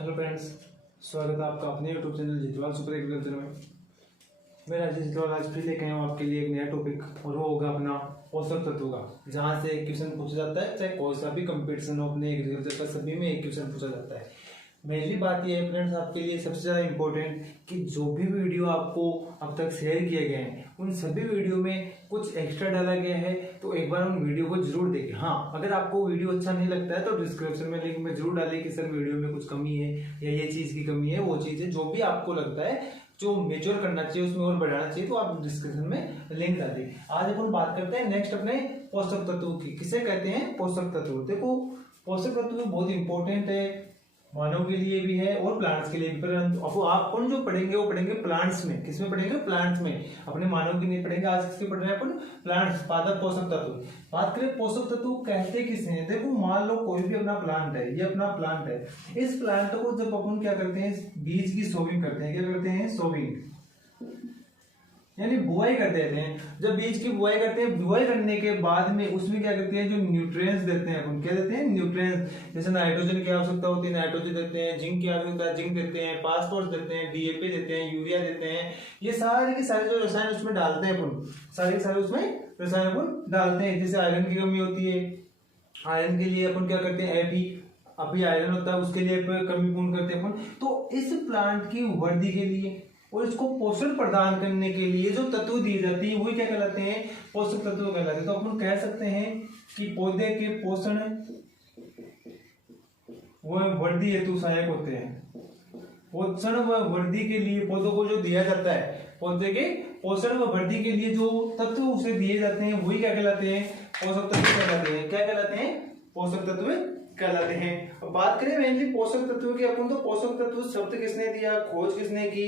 Hello friends, स्वागत है आपका अपने यूट्यूब चैनल जितवाल सुपर एग्रीकल्चर में। मैं राजेश जितवाल आज फिर लेके आया हूँ आपके लिए एक नया टॉपिक, और वो होगा अपना पोषक तत्वों का, जहाँ से एक क्वेश्चन पूछा जाता है। चाहे कोई सा भी कंपटीशन हो अपने एग्रीकल्चर का, सभी में एक क्वेश्चन पूछा जाता है। मेरी बात यह है फ्रेंड्स, आपके लिए सबसे ज़्यादा इम्पोर्टेंट कि जो भी वीडियो आपको अब तक शेयर किए गए हैं उन सभी वीडियो में कुछ एक्स्ट्रा डाला गया है, तो एक बार उन वीडियो को जरूर देखें। हाँ, अगर आपको वीडियो अच्छा नहीं लगता है तो डिस्क्रिप्शन में लिंक में जरूर डालें कि सर वीडियो में कुछ कमी है या ये चीज़ की कमी है, वो चीज़ है। जो भी आपको लगता है जो मेच्योर करना चाहिए, उसमें और बढ़ाना चाहिए, तो आप डिस्क्रिप्शन में लिंक डाल दें। आज अपन बात करते हैं नेक्स्ट अपने पोषक तत्वों की। किसे कहते हैं? पोषक तत्व। देखो, पोषक तत्व बहुत इंपॉर्टेंट है, मानव के लिए भी है और प्लांट्स के लिए भी। परंतु अब अपन जो पढ़ेंगे वो पढ़ेंगे प्लांट्स में। किसमें पढ़ेंगे? प्लांट्स में। अपने मानव की नहीं पढ़ेंगे। आज किसके पढ़ रहे हैं अपन? प्लांट्स, पादप पोषक तत्व। बात करें पोषक तत्व कहते किसे हैं? देखो, मान लो कोई भी अपना प्लांट है, ये अपना प्लांट है। इस प्लांट को जब अपन क्या करते हैं, बीज की सोविंग करते हैं। क्या करते हैं? सोविंग, यानी बुआई कर देते हैं। जब बीज की बुआई करते हैं, बुआई करने के बाद में उसमें क्या करते हैं, जो न्यूट्रिएंट्स देते हैं अपन, क्या देते हैं? न्यूट्रिएंट्स। जैसे नाइट्रोजन की आवश्यकता होती है, नाइट्रोजन देते हैं। जिंक की आवश्यकता है, जिंक देते हैं। फास्फोरस देते हैं, डीएपी देते हैं, यूरिया देते हैं। ये सारे के सारे जो रसायन उसमें डालते हैं अपन, सारे के सारे उसमें रसायन अपन डालते हैं। जैसे आयरन की कमी होती है, आयरन के लिए अपन क्या करते हैं? अभी आयरन होता है, उसके लिए कमी पूर्ण करते हैं अपन। तो इस प्लांट की वृद्धि के लिए और इसको पोषण प्रदान करने के लिए जो तत्व दिए जाते हैं वही क्या कहलाते हैं? पोषक तत्व कहलाते हैं। तो अपन कह सकते हैं कि पौधे के पोषण व वृद्धि हेतु सहायक होते हैं। पोषण व वृद्धि के लिए पौधों को जो दिया जाता है, पौधे के पोषण व वृद्धि के लिए जो तत्व उसे दिए जाते हैं वही क्या कहलाते हैं? पोषक तत्व कहलाते हैं। क्या कहलाते हैं? पोषक तत्व कहलाते हैं। अब बात करें मेनली पोषक तत्वों की अपन, तो पोषक तत्व शब्द किसने दिया, खोज किसने की,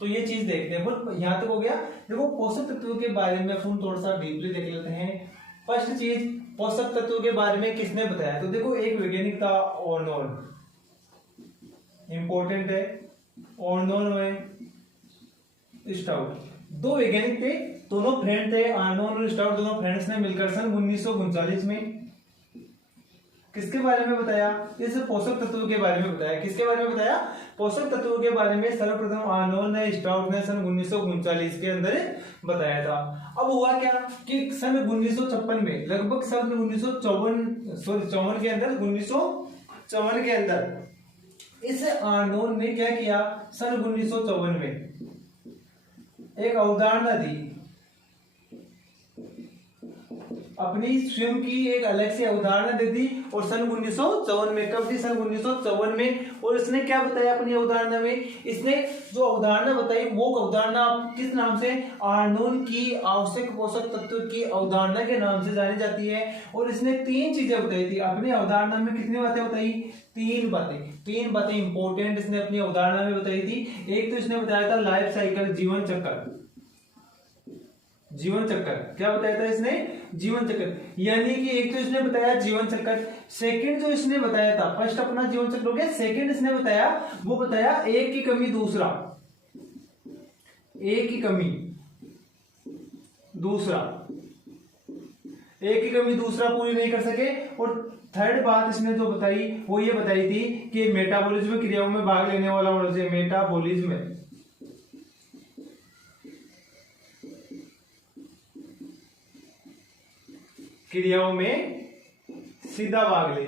तो ये चीज देखते हैं। पर यहाँ तक हो गया। देखो, पोषक तत्वों के बारे में अपन थोड़ा सा डीपली देख लेते हैं। फर्स्ट चीज, पोषक तत्वों के बारे में किसने बताया? तो देखो, एक वैज्ञानिक था ऑर्नोन, इंपॉर्टेंट है, ऑर्नोन में स्टाउट। दो वैज्ञानिक थे, दोनों फ्रेंड थे, ऑर्नोन और स्टाउट। दोनों फ्रेंड्स ने मिलकर सन 1939 में किसके बारे में बताया? इस पोषक तत्वों के बारे में बताया। किसके बारे में बताया? पोषक तत्वों के बारे में सर्वप्रथम आर्नोल्ड ने, स्टाउट ने सन 1939 के अंदर बताया था। अब हुआ क्या कि सन 1956 में, लगभग सन 1954 के अंदर, 1954 के अंदर इस आर्नोल्ड ने क्या किया? सन 1954 में एक अवधारणा दी, अपनी स्वयं की एक अलग से अवधारणा दे दी। और सन 1954 में, कब थी? सन 1954 में। और इसने क्या बताया अपनी अवधारणा में? इसने जो अवधारणा बताई वो अवधारणा किस नाम से? आर्नोन की आवश्यक पोषक तत्व की अवधारणा के नाम से जानी जाती है। और इसने तीन चीजें बताई थी अपनी अवधारणा में। कितनी बातें बताई? तीन बातें इंपॉर्टेंट इसने अपनी अवधारणा में बताई थी। एक तो इसने बताया था लाइफ साइकिल, जीवन चक्र। क्या बताया था इसने? जीवन चक्र। यानी कि एक तो इसने बताया जीवन चक्र। सेकंड जो इसने बताया था, फर्स्ट अपना जीवन चक्र हो गया, सेकंड इसने बताया, वो बताया एक की कमी दूसरा, एक की कमी दूसरा पूरी नहीं कर सके। और थर्ड बात इसने जो बताई वो ये बताई थी कि मेटाबॉलिज्म क्रियाओं में भाग लेने वाला होना चाहिए। मेटाबॉलिज्म क्रियाओं में सीधा भाग ले।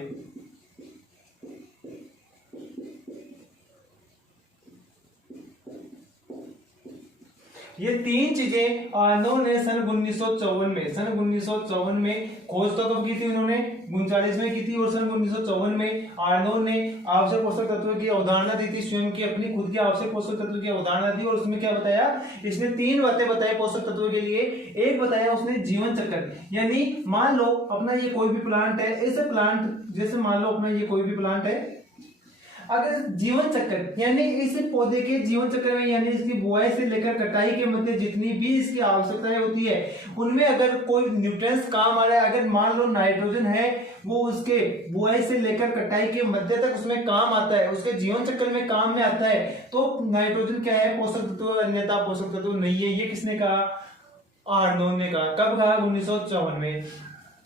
ये तीन चीजें आर्नोल्ड ने सन 1954 में खोज तो कब की थी उन्होंने? 39 में की थी। और सन 1954 में आर्नोल्ड ने आवश्यक पोषक तत्वों की अवधारणा दी थी, स्वयं की अपनी खुद की आवश्यक पोषक तत्वों की अवधारणा दी। और उसमें क्या बताया? इसने तीन बातें बताई पोषक तत्वों के लिए। एक बताया उसने जीवन चक्र, यानी मान लो अपना ये कोई भी प्लांट है, ऐसे प्लांट जैसे मान लो अपना ये कोई भी प्लांट है, अगर जीवन चक्र यानी इस पौधे के जीवन चक्र में, यानी इसकी बुआई से लेकर कटाई के मध्य जितनी भी इसकी आवश्यकताएं होती है, उनमें अगर कोई न्यूट्रिएंट्स काम आ रहा है, अगर मान लो नाइट्रोजन है, वो उसके बुआई से लेकर कटाई के मध्य तक उसमें काम आता है, उसके जीवन चक्र में काम में आता है, तो नाइट्रोजन क्या है? पोषक तत्व, अन्यथा पोषक तत्व नहीं है। ये किसने कहा? आर्नोल्ड ने कहा। कब कहा? 1954 में।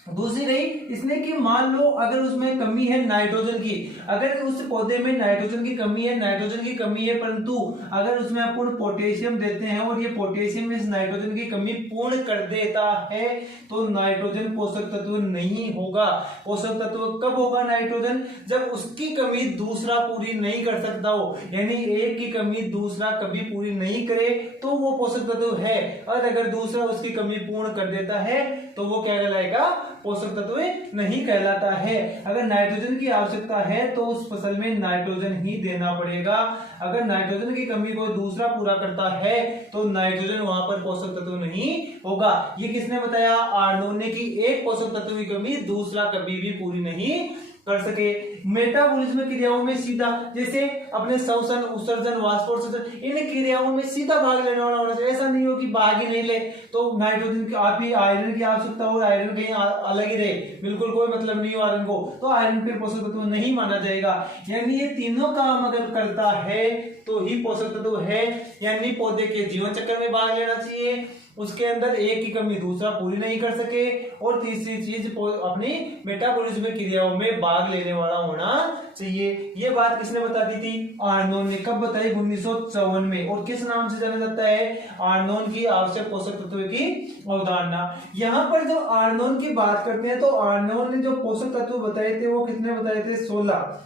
दूसरी रही इसने कि मान लो अगर उसमें कमी है नाइट्रोजन की, अगर उस पौधे में नाइट्रोजन की कमी है, नाइट्रोजन की कमी है, परंतु अगर उसमें अपन पोटेशियम देते हैं और ये पोटेशियम इस नाइट्रोजन की कमी पूर्ण कर देता है तो नाइट्रोजन पोषक तत्व नहीं होगा। पोषक तत्व कब होगा नाइट्रोजन? जब उसकी कमी दूसरा पूरी नहीं कर सकता हो, यानी एक की कमी दूसरा कभी पूरी नहीं करे तो वो पोषक तत्व है, और अगर दूसरा उसकी कमी पूर्ण कर देता है तो वो क्या कहलाएगा? पोषक तत्व नहीं कहलाता है। अगर नाइट्रोजन की आवश्यकता है तो उस फसल में नाइट्रोजन ही देना पड़ेगा। अगर नाइट्रोजन की कमी को दूसरा पूरा करता है तो नाइट्रोजन वहां पर पोषक तत्व नहीं होगा। ये किसने बताया? आर्नोन ने, कि एक पोषक तत्व की कमी दूसरा कभी भी पूरी नहीं कर सके। मेटाबॉलिज्म क्रियाओं में सीधा, जैसे अपने श्वसन, उत्सर्जन, वाष्पोत्सर्जन, इन क्रियाओं में सीधा भाग लेने वाला होना चाहिए। ऐसा नहीं हो कि भाग ही नहीं ले तो नाइट्रोजन की आप ही आयरन की आवश्यकता हो, आयरन कहीं अलग ही रहे, बिल्कुल कोई मतलब नहीं हो आयरन को, तो आयरन फिर पोषक तत्व नहीं माना जाएगा। यानी ये तीनों काम अगर करता है तो ही पोषक तत्व है। यानी पौधे के जीवन चक्र में भाग लेना चाहिए, उसके अंदर एक की कमी दूसरा पूरी नहीं कर सके, और तीसरी चीज अपनी मेटाबॉलिज्म क्रियाओं में भाग लेने वाला होना चाहिए। ये बात किसने बता दी थी? आर्नोन ने। कब बताई? 1954 में। और किस नाम से जाना जाता है? आर्नोन की आवश्यक पोषक तत्व की अवधारणा। यहाँ पर जब आर्नोन की बात करते हैं तो आर्नोन ने जो पोषक तत्व बताए थे वो कितने बताए थे? 16।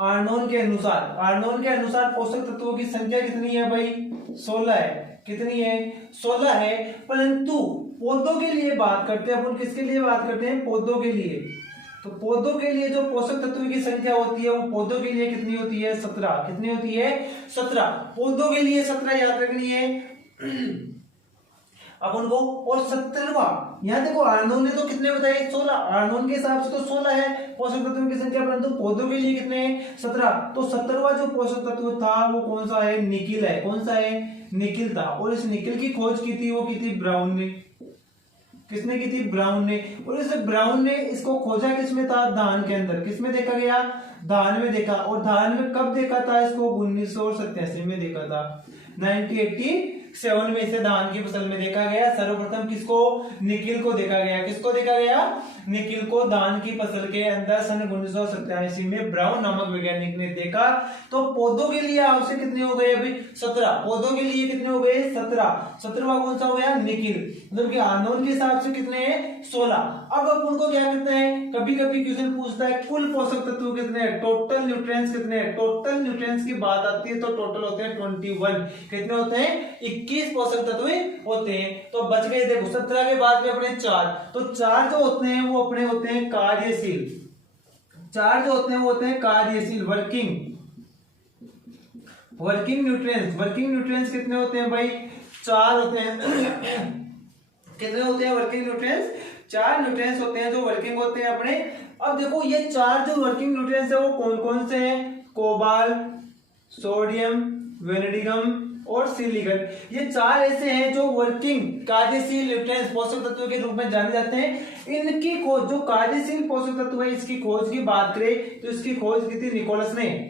आर्नोन के अनुसार पोषक तत्वों की संख्या कितनी है भाई? 16 है। कितनी है? 16 है। परंतु पौधों के लिए बात करते हैं अपन, किसके लिए बात करते हैं? पौधों के लिए। तो पौधों के लिए जो पोषक तत्वों की संख्या होती है वो पौधों के लिए कितनी होती है? 17। कितनी होती है? 17। पौधों के लिए 17 याद रखनी है अपन को। और 17वां, यहाँ देखो आर्नोन ने तो कितने बताए? 16। आर्नोन के हिसाब से तो 16 है पोषक तत्वों की संख्या, परंतु पौधों के लिए कितने हैं? 17। तो 17वां जो पोषक तत्व था वो कौन सा है? निकिल है। कौन सा है? निकिल था। और इस निकिल की खोज की थी वो की थी ब्राउन ने। किसने की थी? ब्राउन ने। और इस ब्राउन ने इसको खोजा किसमें था? धान के अंदर। किसमें देखा गया? धान में देखा। और धान में कब देखा था इसको? 1987 में देखा था। 1987 में इसे धान की फसल में देखा गया। सर्वप्रथम किसको? निकिल को देखा गया। किसको देखा गया? निकिल को धान की फसल के अंदर सन 1987 में ब्राउन नामक वैज्ञानिक ने देखा। तो पौधों के लिए आवश्यक कितने हो गए अभी? 17। पौधों के लिए कितने हो गए? 17। 17वां कौन सा हो गया? निकिल। मतलब कि आर्नोन के हिसाब से कितने हैं? 16। अब अपन को क्या करते हैं? कभी कभी क्वेश्चन पूछता है कुल पोषक तत्व कितने हैं, टोटल न्यूट्रिएंट्स कितने हैं। टोटल न्यूट्रिएंट्स की बात आती है तो टोटल होते हैं 21। कितने होते हैं? 21 पोषक तत्व होते हैं। तो बच गए देखो 17 के बाद में अपने 4। तो 4 जो होते हैं वो अपने होते हैं कार्यशील। 4 जो होते हैं वो होते हैं कार्यशील, वर्किंग न्यूट्रिएंट्स। वर्किंग न्यूट्रिएंट्स कितने होते हैं भाई? 4 होते हैं कितने होते हैं वर्किंग न्यूट्रिएंट्स? 4 न्यूट्रिएंट्स होते हैं जो वर्किंग होते हैं अपने। अब देखो ये 4 जो वर्किंग न्यूट्रिएंट्स है वो कौन कौन से हैं? कोबाल्ट, सोडियम, वेनेडियम और सिलिकॉन। ये 4 ऐसे हैं जो वर्किंग कार्यशील न्यूट्रिएंट्स पोषक तत्वों के रूप में जाने जाते हैं। इनकी खोज, जो कार्यशील पोषक तत्व है इसकी खोज की बात करें तो इसकी खोज की थी निकोलस ने।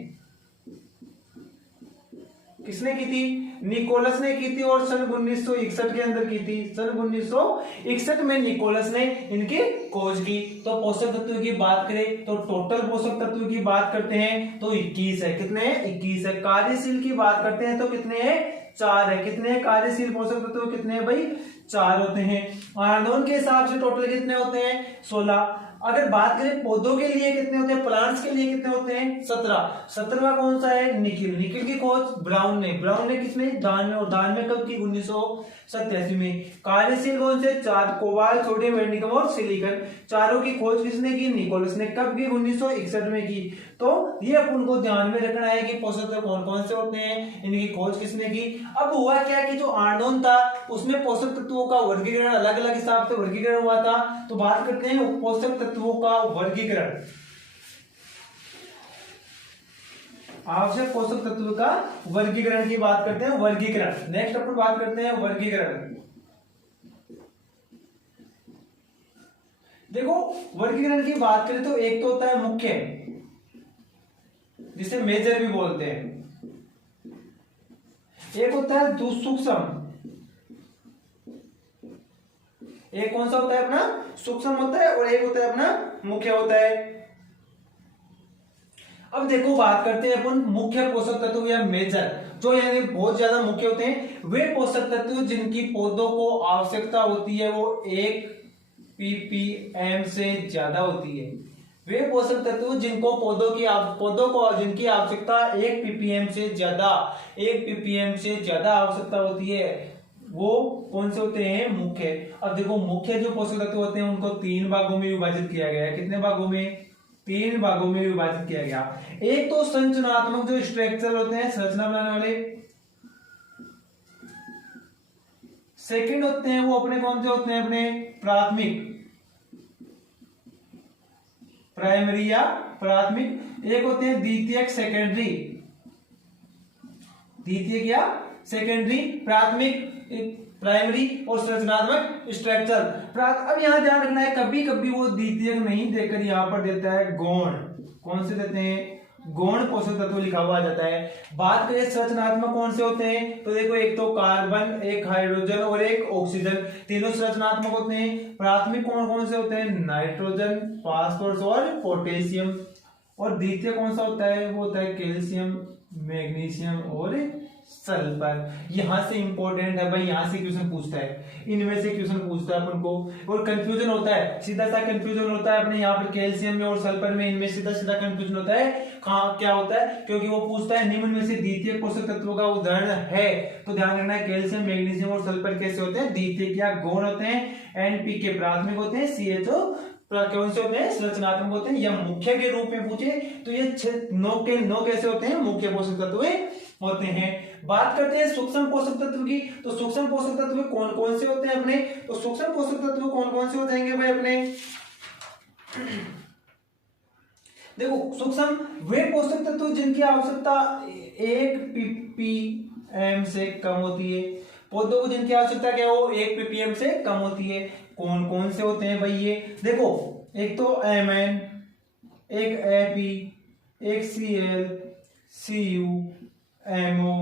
किसने की थी? निकोलस ने की थी। और सन 1961 के अंदर की थी। सन 1961 में निकोलस ने इनकी खोज की। तो पोषक तत्व की बात करें तो टोटल पोषक तत्व की बात करते हैं तो 21 है। कितने हैं? 21 है। कार्यशील की बात करते हैं तो कितने हैं? 4 है। कितने हैं कार्यशील पोषक तत्व? कितने हैं भाई? 4 होते हैं। आर्नोन के हिसाब से टोटल कितने होते हैं? 16। अगर बात करें पौधों के लिए कितने होते हैं, प्लांट्स के लिए कितने होते हैं? 17। 17वां कौन सा है? निकिल। निकिल की खोज ब्राउन ने किसने? धान में। और धान में कब की? 1987 में। कार्यशील कौन से? 4, कोबाल्ट, सोडियम, वेनेडियम और सिलिकॉन। चारों की खोज किसने की? निकोलस ने। कब की? 1961 में की। तो ये अपन को ध्यान में रखना है कि पोषक तत्व कौन कौन से होते हैं, इनकी खोज किसने की। अब हुआ क्या कि जो आर्नोन था उसमें पोषक तत्वों का वर्गीकरण अलग अलग हिसाब से वर्गीकरण हुआ था। तो बात करते हैं पोषक तत्वों का वर्गीकरण। आवश्यक पोषक तत्व का वर्गीकरण की बात करते हैं। वर्गीकरण नेक्स्ट अपन बात करते हैं वर्गीकरण। देखो वर्गीकरण की बात करें तो एक तो होता है मुख्य, जिसे मेजर भी बोलते हैं। एक होता है सूक्ष्म, एक कौन सा होता है अपना सूक्ष्म होता है और एक होता है अपना मुख्य होता है। अब देखो बात करते हैं अपन मुख्य पोषक तत्व या मेजर, जो यानी बहुत ज्यादा मुख्य होते हैं, वे पोषक तत्व जिनकी पौधों को आवश्यकता होती है वो 1 ppm से ज्यादा होती है। वे पोषक तत्व जिनको पौधों को जिनकी आवश्यकता 1 ppm से ज्यादा आवश्यकता होती है, वो कौन से होते हैं मुख्य। अब देखो मुख्य जो पोषक तत्व होते हैं उनको 3 भागों में विभाजित किया गया है। कितने भागों में? 3 भागों में विभाजित किया गया। एक तो संरचनात्मक जो स्ट्रक्चर होते हैं, संरचना बनाने वाले। सेकंड होते हैं वो अपने कौन से होते हैं अपने प्राथमिक, प्राइमरी या प्राथमिक। एक होते हैं द्वितीयक सेकेंडरी, द्वितीयक या सेकेंडरी, प्राथमिक प्राइमरी और संरचनात्मक स्ट्रक्चर। अब यहां ध्यान रखना है कभी कभी वो द्वितीयक नहीं देकर यहां पर देता है गौण। कौन से देते हैं? गौण पोषक तत्व लिखा हुआ आ जाता है। बात करें संरचनात्मक कौन से होते हैं, तो देखो एक तो कार्बन, एक हाइड्रोजन और एक ऑक्सीजन, तीनों संरचनात्मक होते हैं। प्राथमिक कौन कौन से होते हैं? नाइट्रोजन, फास्फोरस और पोटेशियम। और द्वितीय कौन सा होता है? वो होता है कैल्शियम, मैग्नीशियम और सल्फर। यहां से इंपॉर्टेंट है भाई, यहां से क्वेश्चन पूछता है, इनमें से क्वेश्चन पूछता है अपन को। और कंफ्यूजन होता है, सीधा सा कंफ्यूजन होता है अपने यहाँ पर कैल्शियम में और सल्फर में, इनमें सीधा सीधा कंफ्यूजन होता है। कहाँ क्या होता है? क्योंकि वो पूछता है निम्न में से द्वितीय पोषक तत्वों का उदाहरण है, तो ध्यान रखना है कैल्शियम, मैग्नीशियम और सल्फर कैसे होते हैं? द्वितीय क्या गौण होते हैं। एनपीके प्राथमिक होते हैं, सीएचओ कौन से होते हैं? संरचनात्मक होते हैं। या मुख्य के रूप में पूछे तो ये 9 कैसे होते हैं? मुख्य पोषक तत्व होते हैं। बात करते हैं सूक्ष्म पोषक तत्व की, तो सूक्ष्म पोषक तत्व कौन कौन से होते हैं अपने? तो सूक्ष्म पोषक तत्व कौन कौन से हो जाएंगे भाई अपने? देखो सूक्ष्म वे पोषक तत्व जिनकी आवश्यकता 1 ppm से कम होती है। पौधों को जिनकी आवश्यकता क्या हो? 1 ppm से कम होती है। कौन कौन से होते हैं भाई ये? देखो एक तो Mn, एक Ap, एक Cl, Cu, MO,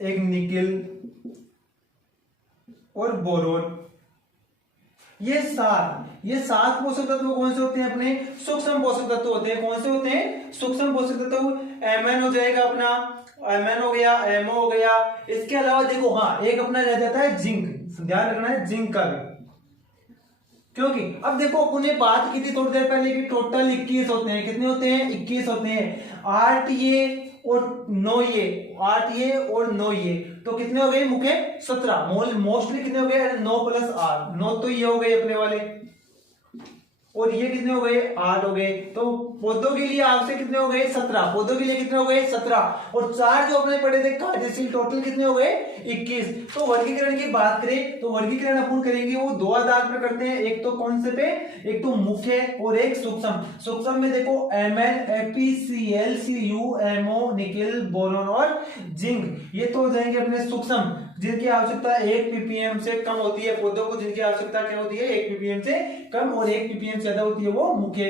एक निकेल और बोरोन। ये सात पोषक तत्व कौन से होते हैं अपने? सूक्ष्म पोषक तत्व होते हैं। कौन से होते हैं? सूक्ष्म पोषक तत्व। Mn हो जाएगा अपना, Mn हो गया, MO हो गया। इसके अलावा देखो हाँ एक अपना रह जाता है जिंक, ध्यान रखना है जिंक का भी, क्योंकि अब देखो अपने बात की थी थोड़ी देर पहले कि टोटल 21 होते हैं। कितने होते हैं? 21 होते हैं। 8 ये और 9 ये, 8 ये और 9 ये, तो कितने हो गए मुख्य? 17। मोस्टली कितने हो गए? 9 + 8, 9 तो ये हो गए अपने वाले, और ये कितने हो गए? 8 हो गए। तो पौधों के लिए आपसे कितने हो गए? 17। पौधों के लिए कितने हो गए? 17। और 4 जो अपने पढ़े थे कार्यशील, टोटल कितने हो गए? 21। तो वर्गीकरण की बात करें तो वर्गीकरण अपन करेंगे वो 2 आधार पर करते हैं। एक तो कौन से पे? एक तो मुख्य और एक सूक्ष्म। सूक्ष्म में देखो Mn, Ap, Cl, Cu, MO, nickel, boron और जिंक, ये तो हो जाएंगे अपने सूक्ष्म जिनकी आवश्यकता 1 ppm से कम होती है। पौधों को जिनकी आवश्यकता क्या होती है? 1 ppm से कम, और 1 ppm ज्यादा होती है वो मुख्य।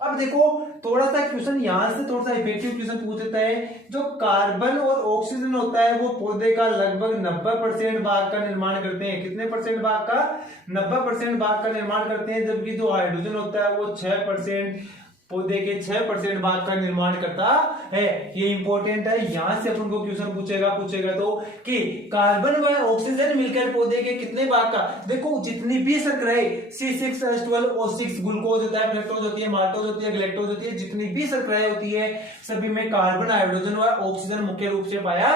अब देखो थोड़ा सा क्वेश्चन यहां से थोड़ा सा इफेक्टिव क्वेश्चन पूछ देता है। जो कार्बन और ऑक्सीजन होता है वो पौधे का लगभग 90% भाग का निर्माण करते हैं। कितने परसेंट भाग का? 90% भाग का निर्माण करते हैं। जबकि जो हाइड्रोजन होता है वो 6%, पौधे के 6% भाग का निर्माण करता है। ये इंपॉर्टेंट है, यहां से अपन को क्वेश्चन पूछेगा तो कि कार्बन व ऑक्सीजन मिलकर पौधे के कितने भाग का? देखो जितनी भी शर्कराएं C6H12 O6 ग्लूकोज होता है, फ्रक्टोज होती है, माल्टोज होती है, गैलेक्टोज होती है, जितनी भी शर्कराएं होती है सभी में कार्बन, हाइड्रोजन व ऑक्सीजन मुख्य रूप से पाया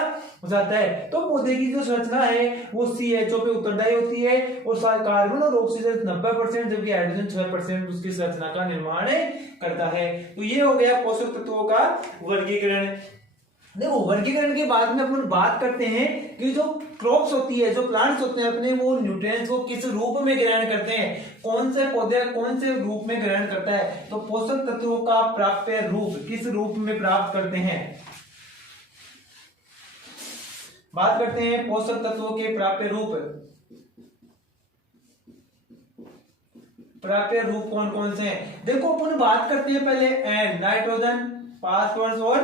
जाता है। तो पौधे की जो संरचना है वो CHO पे उत्तरदायी होती है, और कार्बन और ऑक्सीजन 90%, जबकि हाइड्रोजन 6% उसकी संरचना का निर्माण करता है। तो ये हो गया पोषक तत्वों का वर्गीकरण। देखो वर्गीकरण के बाद में अपन बात करते हैं कि जो क्रॉप्स होती है, जो प्लांट्स होते हैं अपने, वो न्यूट्रिएंट्स को किस रूप में ग्रहण करते हैं? कौन से पौधे कौन से रूप में ग्रहण करता है? तो पोषक तत्वों का प्राप्य रूप किस रूप में प्राप्त करते हैं? बात करते हैं पोषक तत्वों के प्राप्य रूप। प्राप्य रूप कौन कौन से हैं? देखो अपन बात करते हैं पहले N, नाइट्रोजन फास्फोरस और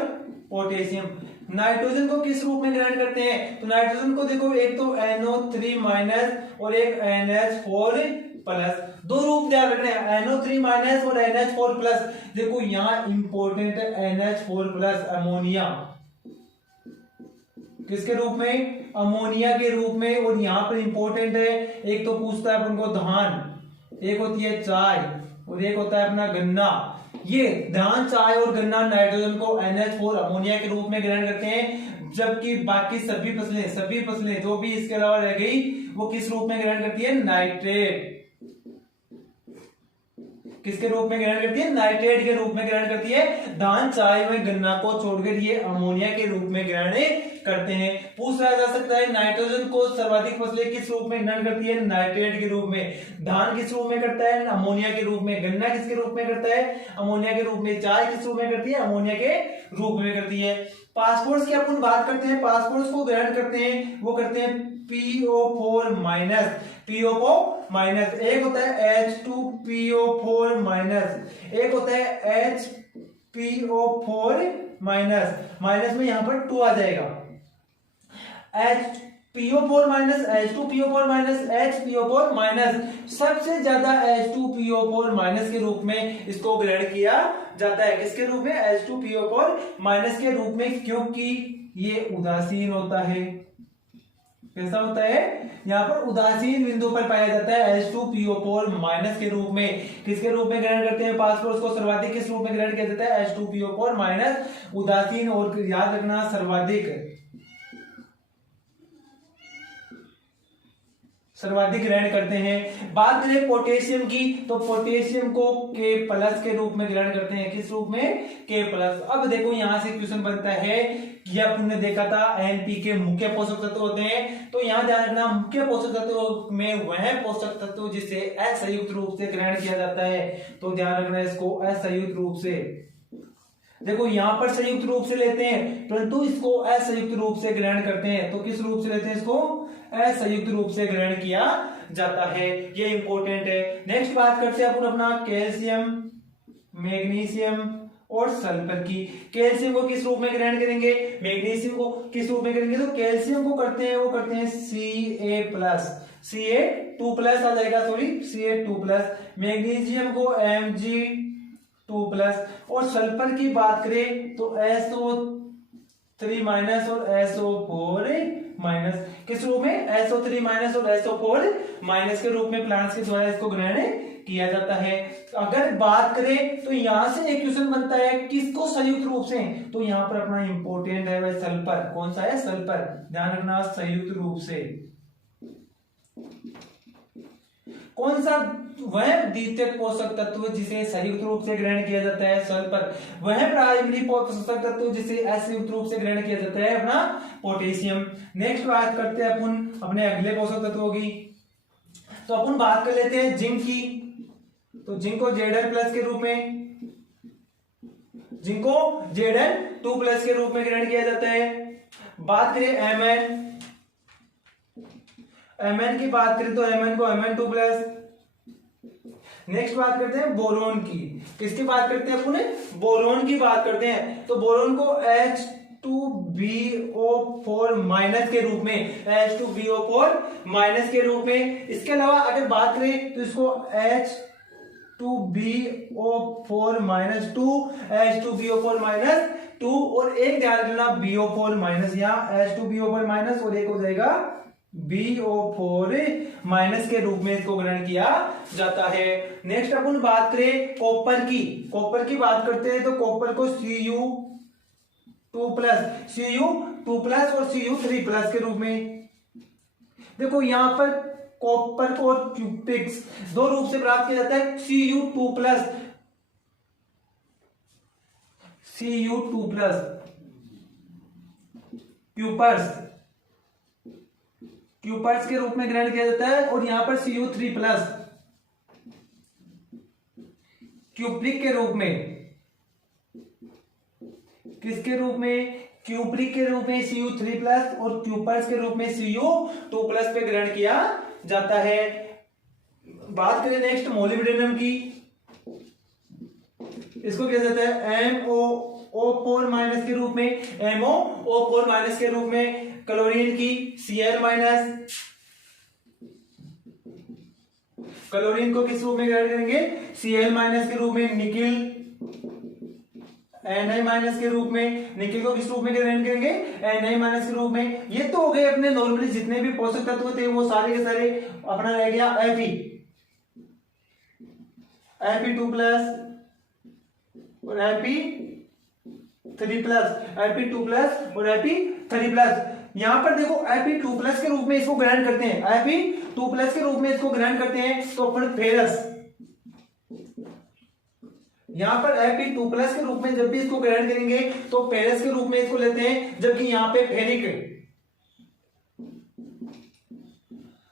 पोटेशियम। नाइट्रोजन को किस रूप में ग्रहण करते हैं? तो नाइट्रोजन को देखो, एक तो NO3 माइनस और एक NH4 प्लस, दो रूप ध्यान रखने हैं, NO3 माइनस और NH4 प्लस। देखो यहां इंपॉर्टेंट है NH4 प्लस, अमोनिया किसके रूप में? अमोनिया के रूप में। और यहां पर इंपॉर्टेंट है, एक तो पूछता है अपन को धान, एक होती है चाय और एक होता है अपना गन्ना। ये धान, चाय और गन्ना नाइट्रोजन को NH4 अमोनिया के रूप में ग्रहण करते हैं, जबकि बाकी सभी फसलें जो भी इसके अलावा रह गई वो किस रूप में ग्रहण करती है? नाइट्रेट। किसके रूप में ग्रहण करती है? नाइट्रेट के रूप में ग्रहण करती है। धान, चाय व गन्ना को छोड़कर ये अमोनिया के रूप में ग्रहण करते हैं। पूछा जा सकता है नाइट्रोजन को सर्वाधिक फसलें किस रूप में ग्रहण करती है? नाइट्रेट के रूप में। धान किस रूप में करता है? अमोनिया के रूप में। गन्ना किसके रूप में करता है? अमोनिया के रूप में। चाय किस रूप में करती है? अमोनिया के रूप में करती है। फास्फोरस की अपन बात करते हैं, फास्फोरस को ग्रहण करते हैं, वो करते हैं PO4 माइनस, PO4 माइनस। एक होता है H2PO4 माइनस, एक होता है HPO4 माइनस। माइनस में यहां पर 2 आ जाएगा। PO4 minus, H2PO4 minus, HPO4 minus. सबसे ज्यादा H2PO4 माइनस के रूप में इसको ग्रहण किया जाता है। किसके रूप में? H2PO4 माइनस के रूप में, क्योंकि ये उदासीन होता है। कैसा होता है? यहाँ पर उदासीन बिंदु पर पाया जाता है H2PO4 माइनस के रूप में। किसके रूप में ग्रहण करते हैं? फास्फोरस को सर्वाधिक किस रूप में ग्रहण किया जाता है? H2PO4 माइनस, उदासीन। और याद रखना सर्वाधिक ग्रहण करते हैं। बात करें पोटेशियम की, तो पोटेशियम को K प्लस के रूप में ग्रहण करते हैं। किस रूप में? K plus. अब देखो यहां से क्वेश्चन बनता है, यह आपने देखा था NPK मुख्य पोषक तत्व होते हैं, तो यहां ध्यान रखना मुख्य पोषक तत्व में वह पोषक तत्व जिसे असंयुक्त रूप से ग्रहण किया जाता है। तो ध्यान रखना इसको असंयुक्त रूप से। देखो यहां पर संयुक्त रूप से लेते हैं, परंतु इसको असंयुक्त रूप से ग्रहण करते हैं। तो किस रूप से लेते हैं इसको? असंयुक्त रूप से ग्रहण किया जाता है। ये इंपॉर्टेंट है। नेक्स्ट बात करते हैं अपन अपना कैल्शियम, मैग्नीशियम और सल्फर की। कैल्शियम को किस रूप में ग्रहण करेंगे? मैग्नीशियम को किस रूप में करेंगे? तो कैल्शियम को करते हैं, वो करते हैं Ca प्लस, Ca2 प्लस आ जाएगा, सॉरी Ca2 प्लस। मैग्नीशियम को Mg2 प्लस। और सल्फर की बात करें तो SO3 माइनस और SO4 माइनस। किस रूप में? SO3 माइनस और SO4 माइनस के रूप में प्लांट्स के द्वारा इसको ग्रहण किया जाता है। अगर बात करें तो यहां से एक क्वेश्चन बनता है किसको संयुक्त रूप से, तो यहां पर अपना इंपॉर्टेंट है वह सल्फर। कौन सा है? सल्फर। ध्यान रखना संयुक्त रूप से। कौन सा? वह द्वितीयक पोषक तत्व जिसे संयुक्त रूप से ग्रहण किया जाता है? सल्फर। वह प्राइमरी पोषक तत्व जिसे असंयुक्त रूप से ग्रहण किया जाता है? अपना पोटेशियम। नेक्स्ट बात करते हैं अपन अपने अगले पोषक तत्वों की, तो अपन बात कर लेते हैं जिंक की। तो जिंक को Zn प्लस के रूप में, जिंक को Zn2 प्लस के रूप में ग्रहण किया जाता है। बात करें Mn की बात करें तो Mn को Mn2 प्लस। नेक्स्ट बात करते हैं बोरोन की। किसकी बात करते हैं अपन? बोरोन की बात करते हैं। तो बोरोन को H2BO4 माइनस के रूप में, H2BO4 माइनस के रूप में। इसके अलावा अगर बात करें तो इसको H2BO4 माइनस 2, H2BO4 माइनस 2 और एक ध्यान रखना BO4 माइनस, यहाँ H2BO4 माइनस और एक हो जाएगा BO4 माइनस के रूप में इसको ग्रहण किया जाता है। नेक्स्ट अपन बात करें कॉपर की। कॉपर की बात करते हैं तो कॉपर को Cu2 प्लस और Cu3 प्लस के रूप में। देखो यहां पर कॉपर को और क्यूपिक्स दो रूप से प्राप्त किया जाता है। Cu2 प्लस, क्यूपर्स के रूप में ग्रहण किया जाता है। और यहां पर Cu3 प्लस क्यूप्रिक के रूप में, किसके रूप में? क्यूप्रिक के रूप में Cu3 प्लस और क्यूपर्स के रूप में Cu2 प्लस पे ग्रहण किया जाता है। बात करें नेक्स्ट मोलिब्डेनम की, इसको क्या जाता है? MO O4 माइनस के रूप में, MO O4 माइनस के रूप में, क्लोरीन की Cl माइनस, क्लोरीन को किस रूप में ग्रहण करेंगे, Cl माइनस के रूप में, निकिल Na माइनस के रूप में, निकिल को किस रूप में ग्रहण करेंगे, Na माइनस के रूप में। ये तो हो गए अपने नॉर्मली जितने भी पोषक तत्व थे वो सारे के सारे। अपना रह गया Fe2 प्लस और Fe3 प्लस, Fe2 प्लस और Fe3 प्लस। यहां पर देखो Fe2 प्लस के रूप में इसको ग्रहण करते हैं, Fe2 प्लस के रूप में इसको ग्रहण करते हैं तो अपन फेरस, यहां पर Fe2 प्लस के रूप में जब भी इसको ग्रहण करेंगे तो फेरस के रूप में इसको लेते हैं, जबकि यहां पे फेरिक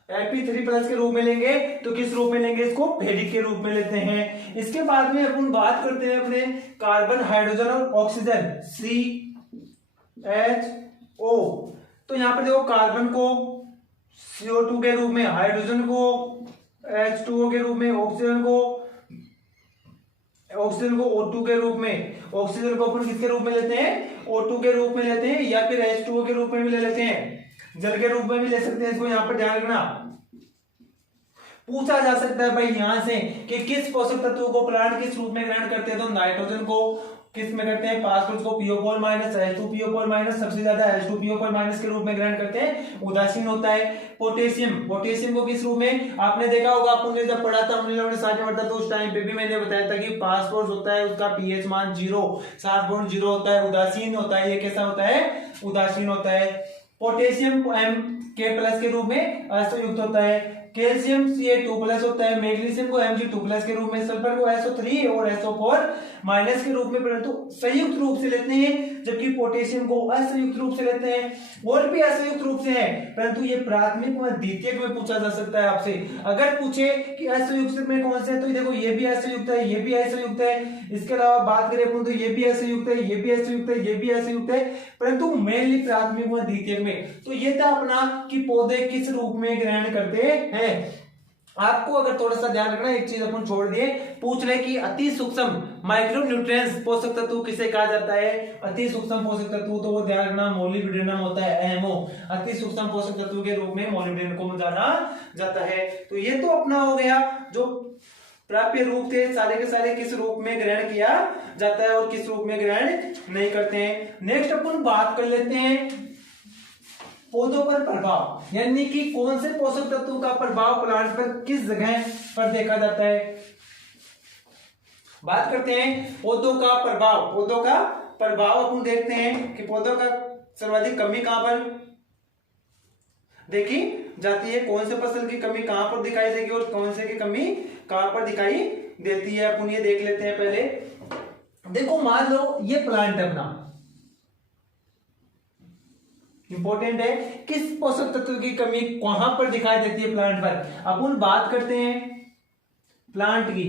Fe3 प्लस के रूप में लेंगे तो किस रूप में लेंगे, इसको फेरिक के रूप में लेते हैं। इसके बाद में अपन बात करते हैं अपने कार्बन, हाइड्रोजन और ऑक्सीजन CHO। तो यहां पर देखो कार्बन को CO2 के रूप में, हाइड्रोजन को H2O के रूप में, ऑक्सीजन को O2 के रूप में, ऑक्सीजन को अपन किसके रूप में लेते हैं, O2 के रूप में लेते हैं, या फिर H2O के रूप में भी ले लेते हैं, जल के रूप में भी ले सकते हैं। इसको यहां पर ध्यान रखना, पूछा जा सकता है भाई यहां से कि किस पोषक तत्व को प्लांट किस रूप में ग्रहण करते हैं, तो नाइट्रोजन को किस में करते हैं, फास्फोरस को PO4 माइनस, H2PO4 माइनस, सबसे ज्यादा H2PO4 माइनस के रूप में ग्रहण करते हैं, उदासीन होता है। पोटेशियम को किस रूप में, आपने देखा होगा, आपने जब पढ़ा था हमने लोगों ने साथ में पढ़ा था तो उस टाइम पे भी मैंने बताया था कि फास्फोरस होता है उसका pH मान 0, 7.0 होता है, उदासीन होता है। ये कैसा होता है, उदासीन होता है। पोटेशियम Mk+ के रूप में असंयुक्त होता है, कैल्शियम Ca2+ होता है, मैग्नीशियम को Mg2+ के रूप में, सल्फर को SO3 और SO4- के रूप में, परंतु संयुक्त रूप से लेते हैं, जबकि पोटेशियम को असंयुक्त रूप से लेते हैं। और भी असंयुक्त रूप से है, परंतु ये प्राथमिक व द्वितीयक में पूछा जा सकता है आपसे। अगर पूछे कि असंयुक्त में कौन से है, तो देखो ये भी असंयुक्त है, ये भी असंयुक्त है। इसके अलावा बात करें अपन तो ये भी असंयुक्त है, ये भी असंयुक्त है, ये भी असंयुक्त है, परंतु मेनली प्राथमिक व द्वितीयक में। तो ये था अपना कि पौधे किस रूप में ग्रहण करते हैं। आपको अगर थोड़ा सा ध्यान रखना, एक चीज अपन छोड़ दिए, पूछ रहे कि अति सूक्ष्म माइक्रो न्यूट्रिएंट्स पोषक तत्व किसे कहा जाता है, अति सूक्ष्म पोषक तत्व, तो वो ध्यान रखना मोलिब्डेनम होता है, MO। अति सूक्ष्म पोषक तत्व के रूप में मोलिब्डेनम को जाना जाता है। तो ये तो अपना हो गया जो प्राप्य रूप थे, सारे के सारे किस रूप में ग्रहण किया जाता है और किस रूप में ग्रहण नहीं करते हैं। नेक्स्ट अपन बात कर लेते हैं पौधों पर प्रभाव, यानी कि कौन से पोषक तत्वों का प्रभाव प्लांट पर किस जगह पर देखा जाता है। बात करते हैं पौधों का प्रभाव। पौधों का प्रभाव अपन देखते हैं कि पौधों का सर्वाधिक कमी कहां पर देखी जाती है, कौन से फसल की कमी कहां पर दिखाई देगी और कौन से की कमी कहां पर दिखाई देती है, अपन ये देख लेते हैं। पहले देखो, मान लो ये प्लांट है अपना, इंपॉर्टेंट है, किस पोषक तत्व की कमी कहां पर दिखाई देती है प्लांट पर। अपन बात करते हैं प्लांट की,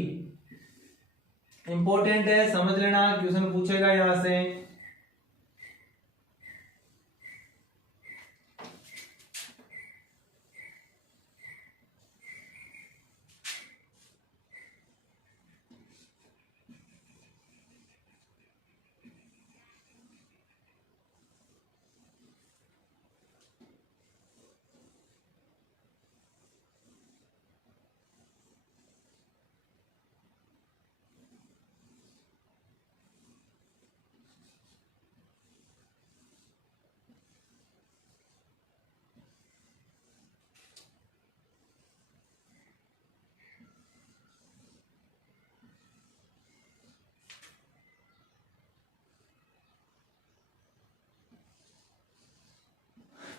इंपॉर्टेंट है, समझ लेना, क्वेश्चन पूछेगा यहां से।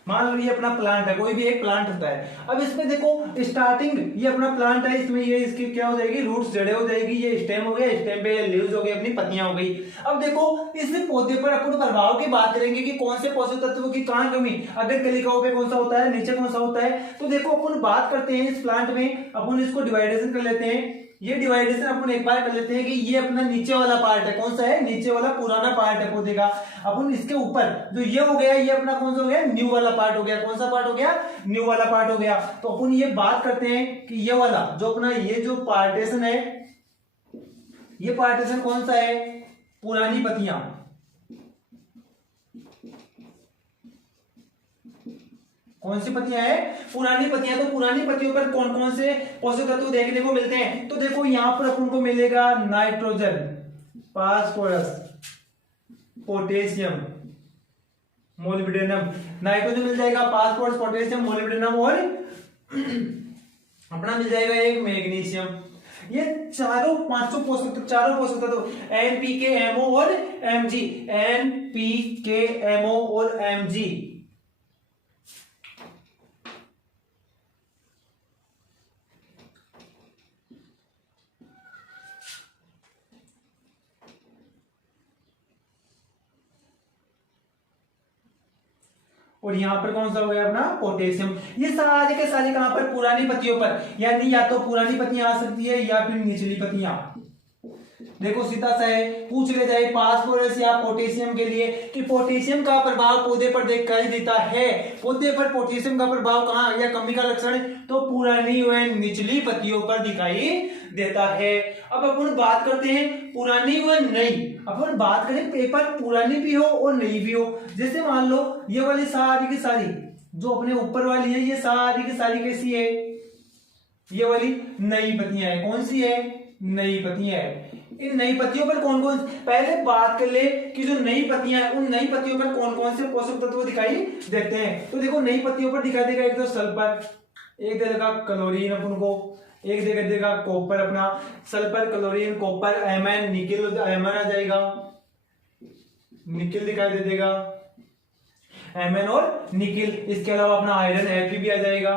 मान लो ये अपना प्लांट है, कोई भी एक प्लांट होता है। अब इसमें देखो स्टार्टिंग, ये अपना प्लांट है, इसमें ये इसकी क्या हो जाएगी, रूट्स, जड़ें हो जाएगी, ये स्टेम हो गया, स्टेम पे लीव्स हो गई, अपनी पत्तियां हो गई। अब देखो इस पौधे पर अपन प्रभाव की बात करेंगे कि कौन से पोषक तत्वों की कहां कमी, अगर कलिकाओं पे कौन सा होता है, नीचे कौन सा होता है। तो देखो अपन बात करते हैं इस प्लांट में, अपन इसको डिवाइडेशन कर लेते हैं। ये डिवाइडेशन अपन एक बार कर लेते हैं कि ये अपना नीचे वाला पार्ट है, कौन सा है, नीचे वाला पुराना पार्ट है पौधे का। अपन इसके ऊपर जो ये हो गया, ये अपना कौन सा हो गया, न्यू वाला पार्ट हो गया। कौन सा पार्ट हो गया, न्यू वाला पार्ट हो गया। तो अपन ये बात करते हैं कि ये वाला जो अपना ये जो पार्टीशन है, ये पार्टीशन कौन सा है, पुरानी पत्तियां, कौन सी पत्तियां हैं? पुरानी पत्तियां। तो पुरानी पत्तियों पर कौन कौन से पोषक तत्व देखने को मिलते हैं? तो देखो यहां पर अपन को मिलेगा nitrogen, phosphorus, potassium, molybdenum. Nitrogen मिल जाएगा, फास्फोरस, पोटेशियम, मोलिब्डेनम और अपना मिल जाएगा एक मैग्नीशियम। ये चारों 500 पोषक तत्व, चारों पोषक तत्व एनपीके, एमओ और एमजी, एनपीके, एमओ और एमजी। और यहां पर कौन सा हो गया अपना पोटेशियम। ये सारे के सारे कहां पर? पुरानी पत्तियों पर, यानी या तो पुरानी पत्तियां आ सकती है या फिर निचली पत्तियां। देखो सीधा सा है, पूछ ले जाए फास्फोरस या पोटेशियम के लिए कि पोटेशियम का प्रभाव पौधे पर दिखाई देता है। पौधे पर पोटेशियम का प्रभाव कहां या कमी का लक्षण? तो पुरानी व निचली पत्तियों पर दिखाई देता है। अब अपन बात करते हैं पुरानी व नई। अपन बात करें पेपर पुरानी भी हो और नई भी हो। जैसे मान लो ये वाली सारी की सारी जो अपने ऊपर वाली है, ये सारी की सारी कैसी है? ये वाली नई पत्तियां है। कौन सी है? नई पत्तियां है। इन नई पत्तियों पर कौन कौन, पहले बात कर ले कि जो नई पत्तियां हैं उन नई पत्तियों पर कौन कौन से पोषक तत्व दिखाई देते हैं। तो देखो नई पत्तियों पर दिखाई देगा एक तो सल्फर, एक देगा क्लोरीन अपन को, एक देगा कॉपर, अपना sulphur, chlorine, copper, MN, nickel, MN आ जाएगा, निकिल दिखाई दे देगा, एमएन और निकिल। इसके अलावा अपना आयरन, एफ भी आ जाएगा।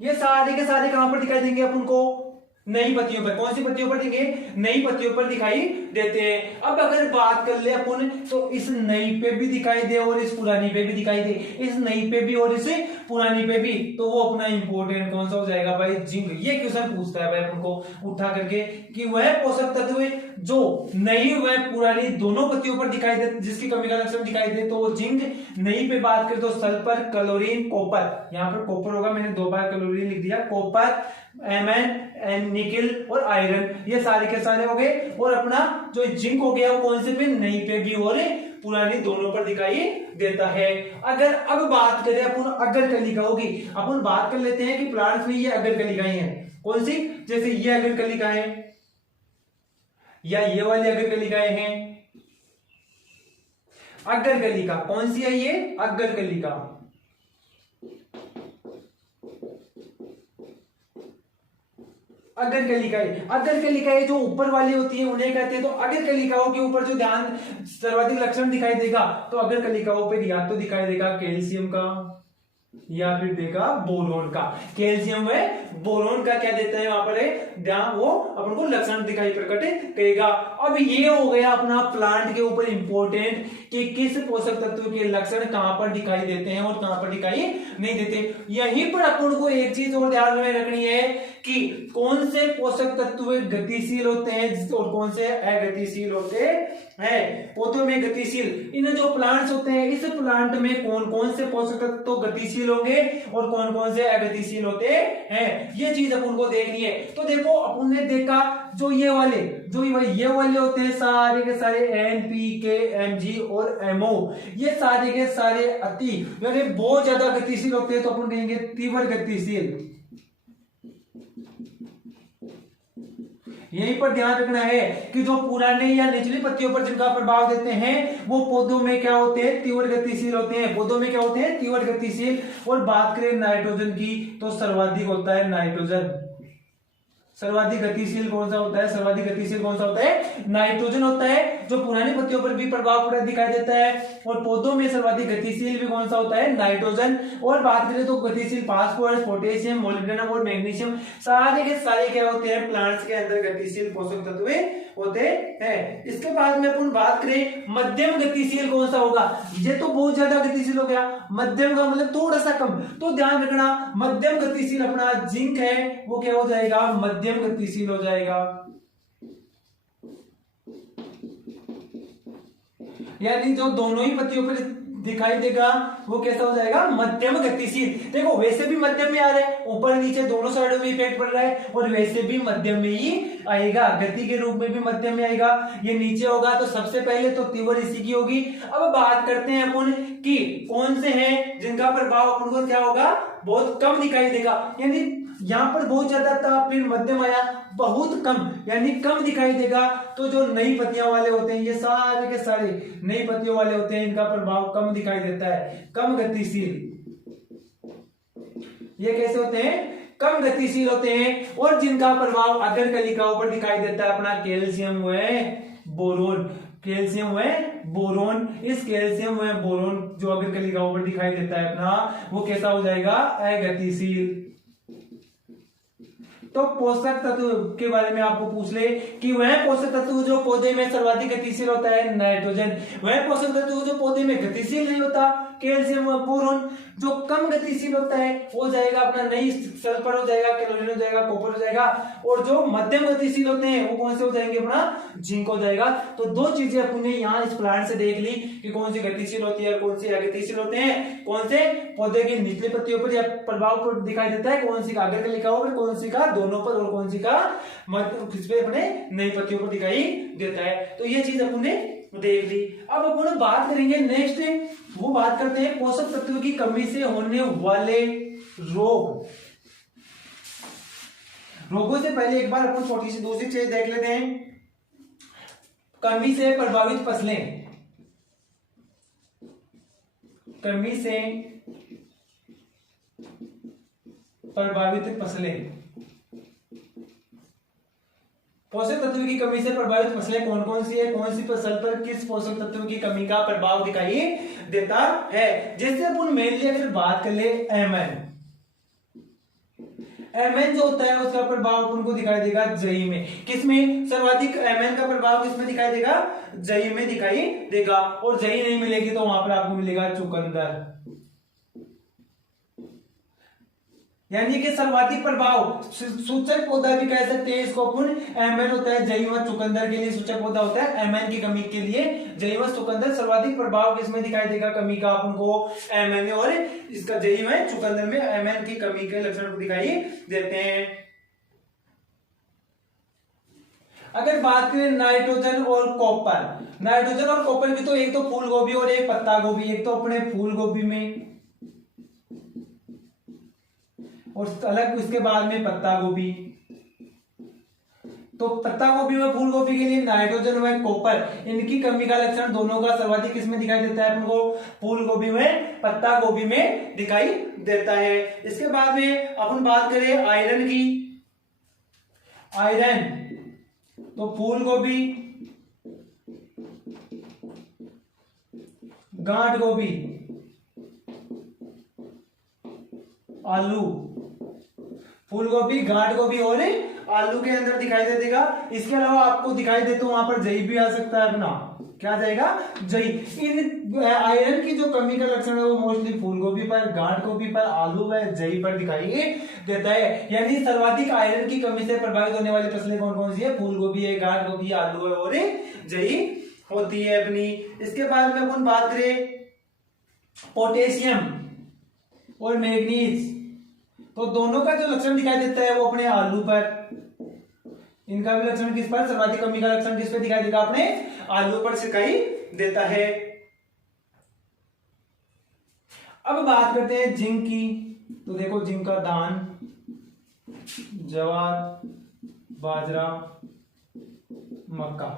ये सारे के सारे कहां पर दिखाई देंगे अपन को? नई पत्तियों पर। कौन सी पत्तियों पर देंगे? नई पत्तियों पर दिखाई देते हैं। अब अगर बात कर ले अपन तो इस नई पे भी दिखाई दे और इस पुरानी पे भी दिखाई दे, इस नई पे भी और इस पुरानी पे भी, तो वो अपना इंपॉर्टेंट कौन सा हो जाएगा भाई? जिंक। ये क्वेश्चन पूछता है भाई अपन को उठा करके कि वह पोषक तत्व जो नई व पुरानी दोनों पत्तियों पर दिखाई दे, जिसकी कमी का लक्षण दिखाई दे, तो वो जिंक। नई पे बात करें तो सल्फर, क्लोरीन, कॉपर। यहाँ पर कॉपर होगा, मैंने 2 बार क्लोरीन लिख दिया। कॉपर, एमएन, निकिल और आयरन, ये सारे के सारे हो गए। और अपना जो जिंक हो गया वो कौन से पे? नई पे भी और पुरानी दोनों पर दिखाई देता है। अगर अब बात करें अपन अगर कलिकाओं की, अपन बात कर लेते हैं कि प्लांट्स में ये अगर कलिकाएं हैं। कौन सी? जैसे ये अगर कलिकाएं हैं या ये वाली अगर कलिकाएं हैं। अगर कलिका कौन सी है? ये अगर कलिका। अगर कलिकाएं जो ऊपर वाली होती है उन्हें कहते हैं। तो अगर कलिकाओं के ऊपर जो ध्यान सर्वाधिक लक्षण दिखाई देगा तो अगर कलिकाओं पे या तो दिखाई देगा कैल्शियम का या फिर देगा बोरोन का। कैल्शियम व बोरोन का क्या देता है वहां पर ध्यान, वो अपन को लक्षण दिखाई प्रकट करेगा। अब ये हो गया अपना प्लांट के ऊपर इंपॉर्टेंट कि किस पोषक तत्व के लक्षण कहां पर दिखाई देते हैं और कहां पर दिखाई नहीं देते। यहीं पर अपन को एक चीज और ध्यान में रखनी है कि कौन से पोषक तत्व गतिशील होते हैं और कौन से अगतिशील होते हैं। पौधों में गतिशील, इन जो प्लांट्स होते हैं इस प्लांट में कौन कौन से पोषक तत्व गतिशील होंगे और कौन कौन से अगतिशील होते हैं, ये चीज अपन को देखनी है। तो देखो अपन ने देखा जो ये वाले होते हैं सारे के सारे एनपीके, एमजी और एमओ, ये सारे के सारे अति यानी बहुत ज्यादा गतिशील होते हैं। तो अपन कहेंगे तीव्र गतिशील। यहीं पर ध्यान रखना है कि जो पुराने या निचली पत्तियों पर जिनका प्रभाव देते हैं वो पौधों में क्या होते हैं? तीव्र गतिशील होते हैं। पौधों में क्या होते हैं? तीव्र गतिशील। और बात करें नाइट्रोजन की तो सर्वाधिक होता है नाइट्रोजन। सर्वाधिक गतिशील कौन सा होता है? सर्वाधिक गतिशील कौन सा होता है? नाइट्रोजन होता है, जो पुरानी पत्तियों पर भी प्रभाव दिखाई देता है। और पौधों में सर्वाधिक गतिशील भी कौन सा होता है? नाइट्रोजन। और बात करें तो गतिशील फास्फोरस, पोटेशियम, मोलिब्डेनम और मैग्नीशियम, सारे के सारे क्या होते हैं? प्लांट्स के अंदर गतिशील पोषक तत्व होते हैं। इसके बाद में अपन बात करें मध्यम गतिशील कौन सा होगा? ये तो बहुत ज्यादा गतिशील हो गया, मध्यम का मतलब थोड़ा सा कम। तो ध्यान रखना मध्यम गतिशील अपना जिंक है, वो क्या हो जाएगा? मध्यम गतिशील हो जाएगा। यानी जो दोनों ही पत्तियों पर दिखाई देगा वो कैसा हो जाएगा? मध्यम गतिशील। देखो वैसे भी मध्यम में आ रहा है, ऊपर नीचे दोनों साइडों में इफेक्ट पड़ रहा है, और वैसे भी मध्यम में ही आएगा, गति के रूप में भी मध्यम में आएगा। ये नीचे होगा तो सबसे पहले तो तीव्र इसी की होगी। अब बात करते हैं अपन कि कौन से हैं जिनका प्रभाव अपन को क्या होगा, बहुत कम दिखाई देगा। यानी यहाँ पर बहुत ज्यादा था, फिर मध्यम आया, बहुत कम यानी कम दिखाई देगा। तो जो नई पत्तियां वाले होते हैं, ये सारे के सारे नई पत्तियों वाले होते हैं, इनका प्रभाव कम दिखाई देता है, कम गतिशील। ये कैसे होते हैं, कम गतिशील होते हैं। और जिनका प्रभाव अगर कलिकाओं पर दिखाई देता है अपना कैल्शियम व बोरोन, कैल्शियम व बोरोन। इस कैल्शियम व बोरोन जो अगर कलिकाओं पर दिखाई देता है अपना, वो कैसा हो जाएगा, अगतिशील। तो पोषक तत्व के बारे में आपको पूछ ले कि वह पोषक तत्व जो पौधे में सर्वाधिक गतिशील होता है, नाइट्रोजन। वह पोषक तत्व जो पौधे में गतिशील नहीं होता, कैल्शियम व बोरोन। जो कम गतिशील होता है वो जाएगा अपना नहीं, सल्फर हो जाएगा, कैलोरीन हो जाएगा, कॉपर हो जाएगा। और जो मध्यम गतिशील होते हैं वो कौन से हो जाएंगे, अपना जिंक हो जाएगा। तो दो चीजें अपने यहाँ इस प्लांट से देख ली कि कौन सी गतिशील होती है और कौन सी अगतिशील होते हैं। कौन से पौधे की निचली पत्तियों पर या प्रभाव पर दिखाई देता है, कौन सी का अगर कलिकाओं पर, कौन सी का दोनों पर, और कौन सी का किस पे अपने नई पत्तियों पर दिखाई देता है। तो ये चीज अपने देख ली। अब अपन बात करेंगे नेक्स्ट, वो बात करते हैं पोषक तत्वों की कमी से होने वाले रोग। रोगों से पहले एक बार अपन छोटी सी दूसरी चीज देख लेते हैं, कमी से प्रभावित फसलें। कमी से प्रभावित फसलें, पोषक तत्व की कमी से प्रभावित फसलें कौन कौन सी है, कौन सी फसल पर किस पोषक तत्व की कमी का प्रभाव दिखाई देता है। जैसे अपन मेनली अगर बात कर ले एमएन, एमएन जो होता है उसका प्रभाव अपन को दिखाई देगा जई में। किसमें सर्वाधिक एमएन का प्रभाव किसमें दिखाई देगा, जई में दिखाई देगा। और जई नहीं मिलेगी तो वहां पर आपको मिलेगा चुकंदर। यानी कि सर्वाधिक प्रभाव सूचक पौधा भी कह सकते हैं इसको अपन। एमएन होता है जई व चुकंदर के लिए सूचक पौधा होता है, एमएन की कमी के लिए जई व चुकंदर। सर्वाधिक प्रभाव किसमें दिखाई देगा, कमी का अपन को एमएन, और इसका जई व चुकंदर में एमएन की कमी के लक्षण दिखाई देते हैं। अगर बात करें नाइट्रोजन और कॉपर, नाइट्रोजन और कॉपर की तो एक तो फूल गोभी और एक पत्ता गोभी। एक तो अपने फूल गोभी में और अलग उसके बाद में पत्ता गोभी। तो पत्ता गोभी व फूल गोभी के लिए नाइट्रोजन व कॉपर, इनकी कमी का लक्षण दोनों का सर्वाधिक किसमें दिखाई देता है अपन को, फूल गोभी में, पत्ता गोभी में दिखाई देता है। इसके बाद में अपन बात करें आयरन की, आयरन तो फूल गोभी, गांठ गोभी, आलू, फूल गोभी, गांठ गोभी और आलू के अंदर दिखाई दे देगा। इसके अलावा आपको दिखाई दे तो वहां पर जई भी आ सकता है अपना, क्या जाएगा, जई। इन आयरन की जो कमी का लक्षण है वो मोस्टली फूल गोभी पर, गांठ गोभी पर, आलू व जई पर दिखाई देता है। यानी सर्वाधिक आयरन की कमी से प्रभावित होने वाली फसलें कौन कौन सी है, फूल गोभी है, गांठ गोभी, आलू है और जई होती है अपनी। इसके बाद में अपन बात करें पोटेशियम और मैग्नीज, तो दोनों का जो लक्षण दिखाई देता है वो अपने आलू पर। इनका भी लक्षण किस पर, सर्वाधिक कमी का लक्षण किस पे दिखाई देगा, अपने आलू पर दिखाई देता है। अब बात करते हैं जिंक की, तो देखो जिंक का धान, ज्वार, बाजरा, मक्का।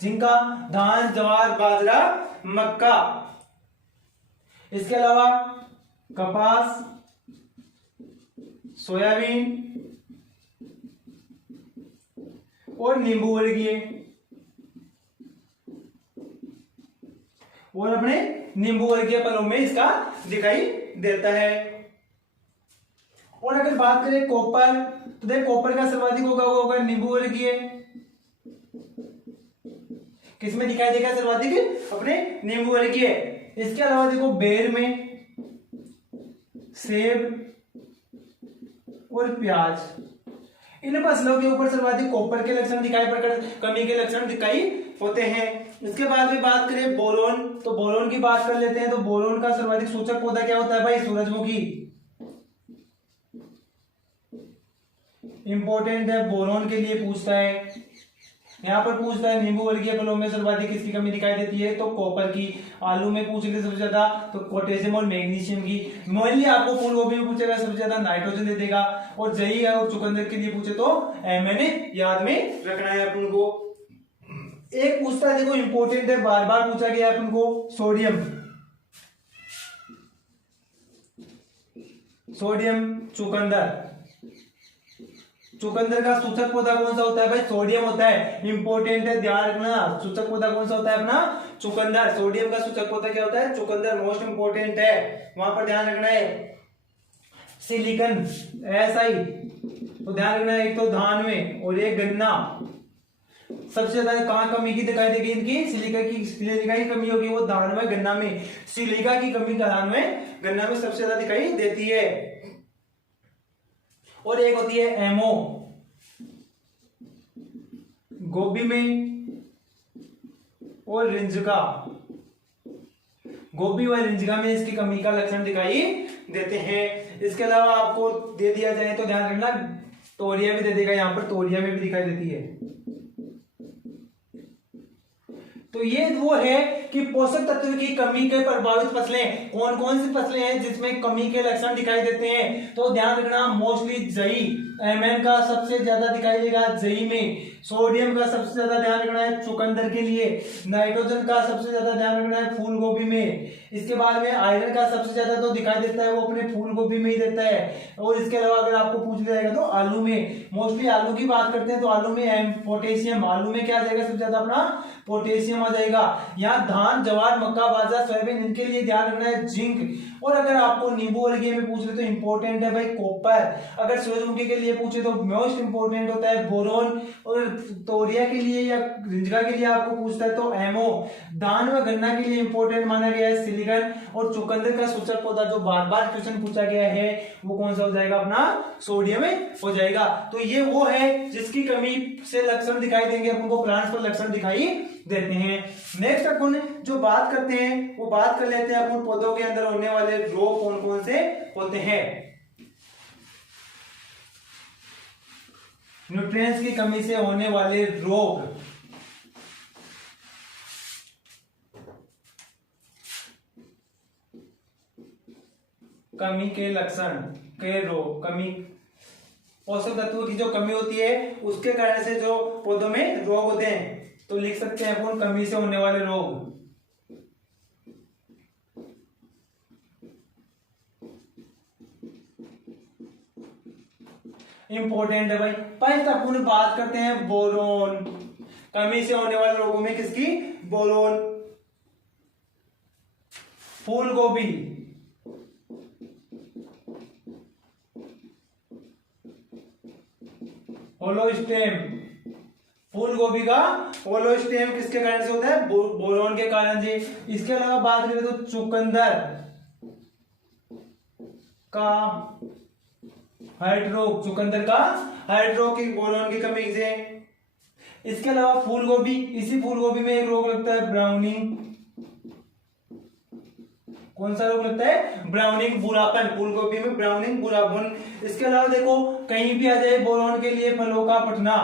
जिंक का धान, ज्वार, बाजरा, मक्का। इसके अलावा कपास, सोयाबीन और नींबू वर्गीय, और अपने नींबू वर्गीय फलों में इसका दिखाई देता है। और अगर बात करें कॉपर, तो देख कॉपर का सर्वाधिक होगा नींबू वर्गीय। किसमें दिखाई देगा सर्वाधिक, अपने नींबू वर्गीय। इसके अलावा देखो बेर में, सेब और प्याज, इन फसलों के ऊपर सर्वाधिक कॉपर के लक्षण दिखाई पड़कर कमी के लक्षण दिखाई होते हैं। इसके बाद में बात करें बोरोन, तो बोरोन की बात कर लेते हैं। तो बोरोन का सर्वाधिक सूचक पौधा क्या होता है भाई, सूरजमुखी। इंपॉर्टेंट है, बोरोन के लिए पूछता है। यहाँ पर पूछता है नींबू वर्गीय फलों में सर्वाधिक किसकी कमी दिखाई देती है, तो कॉपर की। आलू में पूछ ले सबसे ज्यादा तो पोटेशियम और मैग्नीशियम की। मोइनली आपको फूल गोभी में पूछेगा सबसे ज्यादा नाइट्रोजन दे देगा। और जई और चुकंदर के लिए पूछे तो मैंने याद में रखना है अपन को। एक पूछता है, देखो इंपॉर्टेंट है, बार बार पूछा गया अपन को, सोडियम। सोडियम चुकंदर, चुकंदर का सूचक पौधा कौन सा होता है भाई, सोडियम होता है। इंपॉर्टेंट है, ध्यान रखना। सूचक पौधा कौन सा होता है अपना, चुकंदर। सोडियम का सूचक पौधा क्या होता है, चुकंदर। मोस्ट इंपॉर्टेंट है, वहां पर ध्यान रखना है। सिलिकन SI, तो ध्यान रखना है, एक तो धान में और एक गन्ना। सबसे ज्यादा कहां कमी की दिखाई देगी इनकी, सिलिका की कमी होगी वो धान में गन्ना में। सिलिका की कमी धान में गन्ना में सबसे ज्यादा दिखाई देती है। और एक होती है एमओ, गोभी में और रिंजका। गोभी और रिंजका में इसकी कमी का लक्षण दिखाई देते हैं। इसके अलावा आपको दे दिया जाए तो ध्यान रखना, तोरिया भी दे देगा, यहां पर तोरिया में भी दिखाई देती है। तो ये वो है कि पोषक तत्व की कमी के प्रभावित फसलें कौन कौन सी फसलें हैं जिसमें कमी के लक्षण दिखाई देते हैं। तो ध्यान रखना, मोस्टली जई, Mn का सबसे ज्यादा दिखाई देगा जई में। सोडियम का सबसे ज्यादा ध्यान रखना है चुकंदर के लिए। नाइट्रोजन का सबसे ज्यादा ध्यान रखना है फूल गोभी में। इसके बाद में आयरन का सबसे ज्यादा तो दिखाई देता है वो अपने फूल गोभी में ही देता है। और इसके अलावा अगर आपको पूछ लिया जाएगा तो आलू में, मोस्टली आलू की बात करते हैं तो आलू में पोटेशियम, आलू में क्या आ जाएगा सबसे ज्यादा अपना पोटेशियम आ जाएगा। यहाँ धान, जवार, मक्का, बाजरा, सोयाबीन, इनके लिए ध्यान रखना है जिंक। और अगर आपको नींबू वर्गीय में पूछ ले तो इंपॉर्टेंट है भाई कॉपर। अगर सूरजमुखी के लिए पूछे तो मोस्ट इंपॉर्टेंट होता है बोरोन। और तोरिया के लिए या रिंजका के लिए आपको पूछता है तो एमओ। धान व गन्ना के लिए इंपॉर्टेंट माना गया है सिलिकन। और चुकंदर का सूचक पौधा जो बार बार क्वेश्चन पूछा गया है वो कौन सा हो जाएगा अपना, सोडियम हो जाएगा। तो ये वो है जिसकी कमी से लक्षण दिखाई देंगे अपन को, प्लांट्स पर लक्षण दिखाई देते हैं। नेक्स्ट अपन जो बात करते हैं वो बात कर लेते हैं अपन पौधों के अंदर होने वाले रोग कौन कौन से होते हैं। न्यूट्रिएंट्स की कमी से होने वाले रोग। कमी के लक्षण के रोग, कमी पोषक तत्वों की जो कमी होती है उसके कारण से जो पौधों में रोग होते हैं, तो लिख सकते हैं अपन कमी से होने वाले रोग। इंपॉर्टेंट है भाई। फर्स्ट अपन बात करते हैं बोरोन। कमी से होने वाले रोगों में किसकी, बोरोन। फूल गोभी, होलोस्टेम, फूल गोभी का होलोस्टेम किसके कारण से होता है, बोरोन के कारण जी। इसके अलावा बात करें तो चुकंदर का हार्ट रोग, चुकंदर का हार्ट रोग की बोरोन की कमी से। इसके अलावा फूल गोभी, इसी फूल गोभी में एक रोग लगता है ब्राउनिंग। कौन सा रोग लगता है, ब्राउनिंग, बुरापन। फूल गोभी में ब्राउनिंग, बुरापन। इसके अलावा देखो कहीं भी आ जाए बोरोन के लिए फलों का पटना,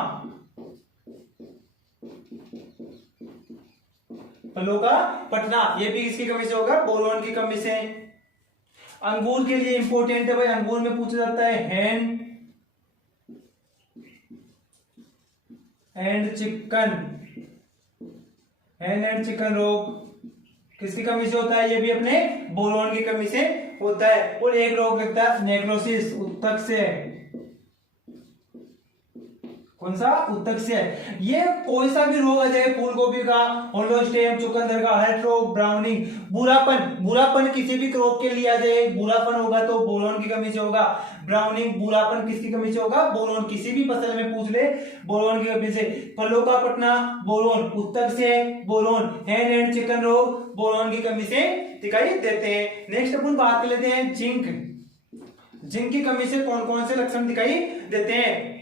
फलों का पटना, ये भी किसकी कमी से होगा, बोरोन की कमी से। अंगूर के लिए इंपॉर्टेंट है भाई, अंगूर में पूछा जाता है hand and chicken, hand and chicken रोग किसकी कमी से होता है, ये भी अपने बोरोन की कमी से होता है। और एक रोग लगता है नेक्रोसिस, उत्तक से। कौन सा, उत्तक से। ये कोई सा भी रोग आ जाए, फूल गोभी का, होलोस्टेम, चुकंदर का हार्ट रोग, ब्राउनिंग, बुरापन, बुरापन किसी भी रोग के लिए आ जाए, बुरापन होगा तो बोरोन की कमी से होगा। ब्राउनिंग, बुरापन किसकी कमी से होगा, बोरोन। किसी भी फसल में पूछ ले, बोरोन की कमी से। फलों का पटना, बोरोन। उत्तक से, बोरोन। हैंड एंड चिकन रोग, बोरोन की कमी से दिखाई देते हैं। नेक्स्ट अपन बात कर लेते हैं जिंक। जिंक की कमी से कौन कौन से लक्षण दिखाई देते हैं।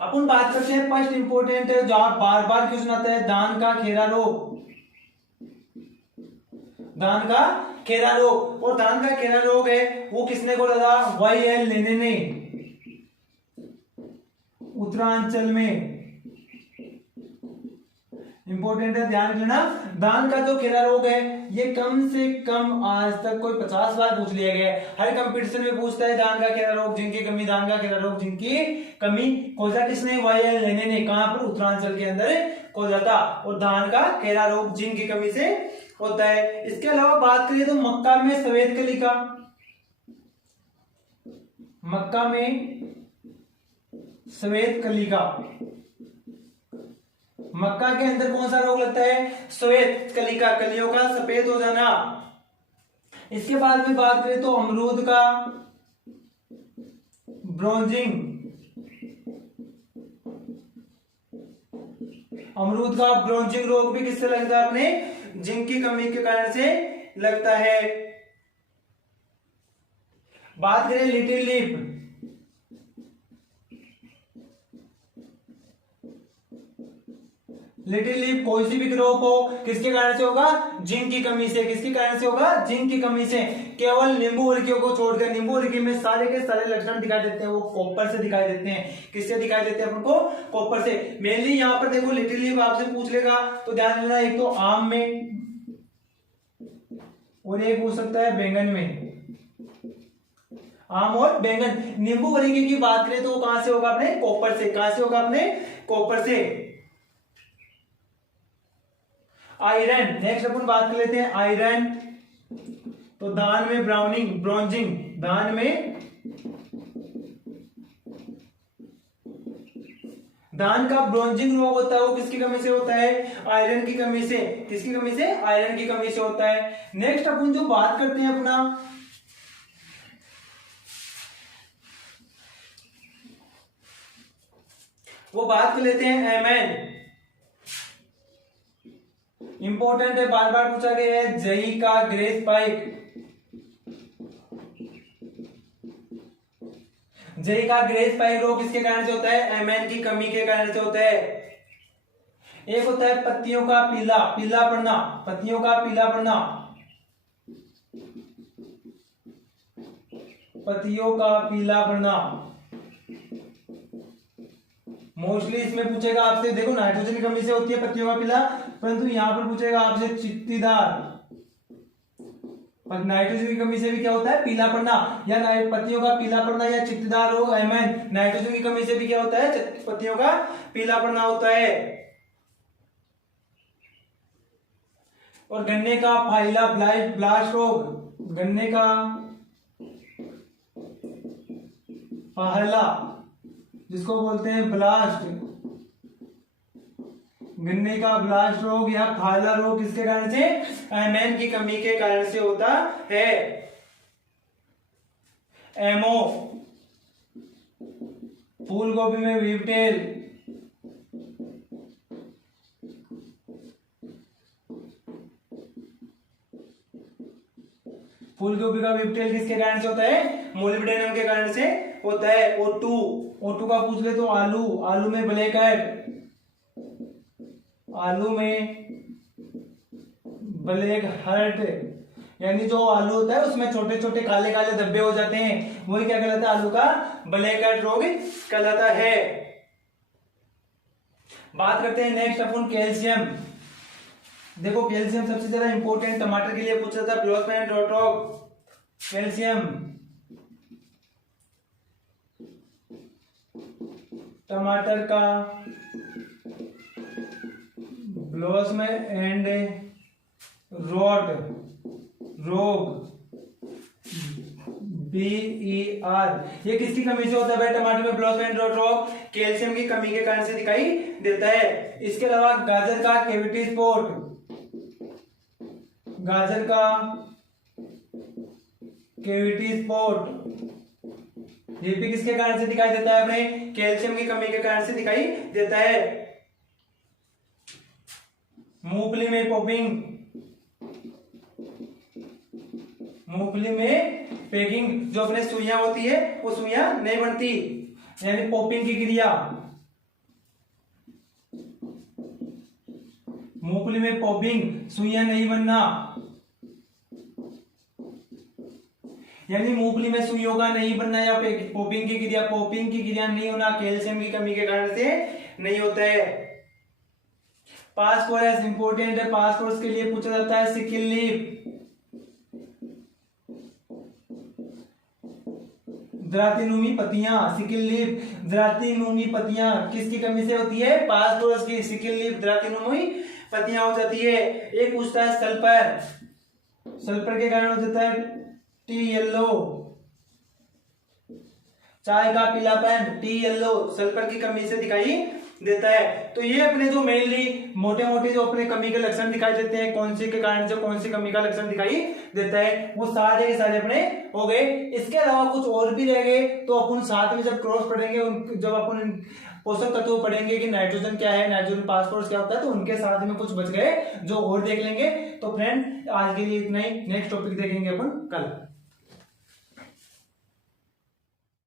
अपन बात करते हैं, फर्स्ट इंपोर्टेंट है जो आप बार बार क्वेश्चन आता है, धान का खेरा रोग। धान का खेरा रोग, और धान का खेरा रोग है वो किसने को लगा, YL लेने ने। उत्तरांचल में, इंपॉर्टेंट है, ध्यान देना। दान का जो केला रोग है ये कम से कम आज तक कोई 50 बार पूछ लिया गया है। हर कंपटीशन में पूछता है दान का केला रोग जिनकी कमी, दान का केला रोग जिनकी कमी। खोजा किसने? वाई लेने ने। कहां पर? उत्तरांचल के अंदर खोजा था। और धान का केला रोग जिनकी कमी से होता है। इसके अलावा बात करिए तो मक्का में सफेद कली का, मक्का में सफेद कली का, मक्का के अंदर कौन सा रोग लगता है? सफेद कली का, कलियों का सफेद हो जाना। इसके बाद में बात करें तो अमरूद का ब्रोंजिंग, अमरूद का ब्रोंजिंग रोग भी किससे लगता है? अपने जिंक की कमी के कारण से लगता है। बात करें लिटिल लीफ, लिटिल लीफ कोई सी भी क्रॉप हो किसके कारण से होगा? जिंक की कमी से। किसके कारण से होगा? जिंक की कमी से। केवल नींबू वर्गीयों को छोड़कर, नींबू वर्गीय में सारे के सारे लक्षण दिखाई देते हैं वो कॉपर से दिखाई देते हैं। किससे दिखाई देते हैं? अपन को कॉपर से। मेनली यहाँ पर देखो लिटिल लीफ आपसे पूछ लेगा तो ध्यान देना, एक तो आम में और एक हो सकता है बैंगन में, आम और बैंगन। नींबू वर्गीय की बात करें तो कहां से होगा? अपने कॉपर से। कहां से होगा? अपने कॉपर से। आयरन, नेक्स्ट अपन बात कर लेते हैं आयरन। तो दान में ब्राउनिंग, ब्रोंजिंग, दान में, दान का ब्रोंजिंग रोग होता है वो किसकी कमी से होता है? आयरन की कमी से। किसकी कमी से? आयरन की कमी से होता है। नेक्स्ट अपन जो बात करते हैं अपना वो बात कर लेते हैं एमएन। इंपॉर्टेंट है, बार बार पूछा गया है। जई का ग्रे स्पाइक, जई का ग्रे स्पाइक रोग किसके कारण से होता है? एमएन की कमी के कारण से होता है। एक होता है पत्तियों का पीला, पीला पड़ना, पत्तियों का पीला पड़ना, पत्तियों का पीला पड़ना। मोस्टली इसमें पूछेगा आपसे, देखो नाइट्रोजन की कमी से होती है पत्तियों का पीला, परंतु यहां पर पूछेगा आपसे चित्तीदार, पर नाइट्रोजन की कमी से भी क्या होता है? पीला पड़ना, या पत्तियों का पीला पड़ना या चित्तीदार रोग एमएन। नाइट्रोजन की कमी से भी क्या होता है? पत्तियों का पीला पड़ना होता है। और गन्ने का फाइला ब्लास्ट रोग, गन्ने का फाइला जिसको बोलते हैं ब्लास्ट, गन्ने का ब्लास्ट रोग या फाइला रोग किसके कारण से? एमएन की कमी के कारण से होता है। एमओ, फूल गोभी में वीवटेल, फूल गोभी का वीवटेल किसके कारण से होता है? मोलिब्डेनम के कारण से होता है। O2, O2 का पूछ ले तो आलू, आलू में ब्लैक हेड, आलू में ब्लैक हर्ट, यानी जो आलू होता है उसमें छोटे छोटे काले काले धब्बे हो जाते हैं, वही क्या कहलाता है? आलू का ब्लैक हर्ट रोग कहलाता है। बात करते हैं नेक्स्ट अपन कैल्शियम। देखो कैल्शियम सबसे ज्यादा इंपॉर्टेंट टमाटर के लिए पूछा था, प्लोसमैन रोग। कैल्शियम टमाटर का ब्लोसम एंड रॉट रोग, BER, ये किसकी कमी से होता है भाई? टमाटर में ब्लोसम एंड रॉट रोग कैल्शियम की कमी के कारण से दिखाई देता है। इसके अलावा गाजर का कैविटी स्पॉट, गाजर का कैविटी स्पॉट, ये भी किसके कारण से दिखाई देता है? अपने कैल्शियम की कमी के कारण से दिखाई देता है। मूंगफली में पॉपिंग, मूंगफली में पैकिंग, जो अपने सुइयां होती है वो सुइयां नहीं बनती, यानी पॉपिंग की क्रिया। मूंगफली में पॉपिंग, सुइयां नहीं बनना, यानी मूंगफली में सुइयों का नहीं बनना या पॉपिंग की क्रिया नहीं होना कैल्शियम की कमी के कारण से नहीं होता है। फास्फोरस इंपॉर्टेंट है, फास्फोरस के लिए पूछा जाता है सिकिल लीफ, द्रातिनुमी पत्तियां, सिकिल लीफ द्रातिनुमी पत्तियां किसकी कमी से होती है? फास्फोरस की। सिकिल लीफ द्रातिनुमी पत्तियां हो जाती है। एक पूछता है सल्फर, सल्फर के कारण हो जाता है टी येलो, चाय का पीलापन, टी येलो सल्फर की कमी से दिखाई देता है। तो ये अपने जो मेनली मोटे मोटे जो अपने कमी के लक्षण दिखाई देते हैं, कौन से के कारण से कौन सी कमी का लक्षण दिखाई देता है, वो सारे के सारे अपने हो गए। इसके अलावा कुछ और भी रह गए, तो अपन साथ में जब क्रॉस पढ़ेंगे, जब अपन पोषक तत्व पढ़ेंगे कि नाइट्रोजन क्या है, नाइट्रोजन फास्फोरस क्या होता है, तो उनके साथ में कुछ बच गए जो और देख लेंगे। तो फ्रेंड आज के लिए इतना ही, नेक्स्ट टॉपिक देखेंगे अपन कल।